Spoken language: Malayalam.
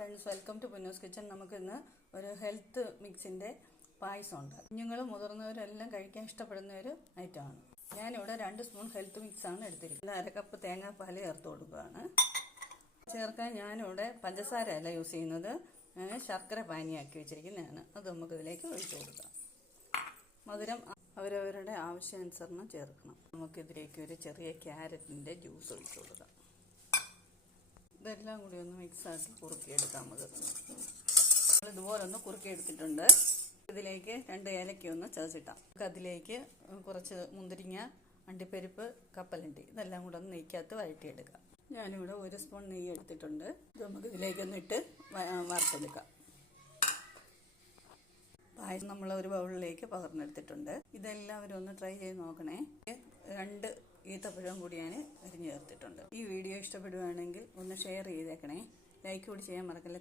Friends, welcome to Punnoose kitchen. നമുക്കിന്ന് ഒരു ഹെൽത്ത് മിക്സിൻ്റെ പായസം ഉണ്ട്. കുഞ്ഞുങ്ങളും മുതിർന്നവരെല്ലാം കഴിക്കാൻ ഇഷ്ടപ്പെടുന്ന ഒരു ഐറ്റമാണ്. ഞാനിവിടെ 2 സ്പൂൺ ഹെൽത്ത് മിക്സാണ് എടുത്തിരിക്കുന്നത്. 1/2 കപ്പ് തേങ്ങാപ്പാൽ ചേർത്ത് കൊടുക്കുകയാണ്. ചേർക്കാൻ ഞാനിവിടെ പഞ്ചസാര അല്ല യൂസ് ചെയ്യുന്നത്, ശർക്കര പാനിയാക്കി വെച്ചിരിക്കുന്നതാണ്. അത് നമുക്കിതിലേക്ക് ഒഴിച്ചു കൊടുക്കാം. മധുരം അവരവരുടെ ആവശ്യാനുസരണം ചേർക്കണം. നമുക്കിതിലേക്ക് ഒരു ചെറിയ ക്യാരറ്റിൻ്റെ ജ്യൂസ് ഒഴിച്ചു കൊടുക്കാം. ഇതെല്ലാം കൂടി ഒന്ന് മിക്സാക്കി കുറുക്കിയെടുക്കാം. ഇതുപോലെ ഒന്ന് കുറുക്കിയെടുത്തിട്ടുണ്ട്. ഇതിലേക്ക് 2 ഏലക്ക ഒന്ന് ചതച്ചിട്ടാം. അതിലേക്ക് കുറച്ച് മുന്തിരിങ്ങ, അണ്ടിപ്പരിപ്പ്, കപ്പലണ്ടി ഇതെല്ലാം കൂടെ ഒന്ന് നെയ്ക്കകത്ത് വഴറ്റിയെടുക്കാം. ഞാനിവിടെ 1 സ്പൂൺ നെയ്യ് എടുത്തിട്ടുണ്ട്. ഇത് നമുക്ക് ഇതിലേക്കൊന്നിട്ട് വറുത്തെടുക്കാം. പായസം നമ്മൾ ഒരു ബൗളിലേക്ക് പകർന്നെടുത്തിട്ടുണ്ട്. ഇതെല്ലാവരും ഒന്ന് ട്രൈ ചെയ്ത് നോക്കണേ. 2 ഈത്തപ്പഴം കൂടി ഞാൻ അരിഞ്ഞു ചേർത്തിട്ടുണ്ട്. ഈ വീഡിയോ ഇഷ്ടപ്പെടുകയാണെങ്കിൽ ഒന്ന് ഷെയർ ചെയ്തേക്കണേ. ലൈക്ക് കൂടി ചെയ്യാൻ മറക്കല്ല.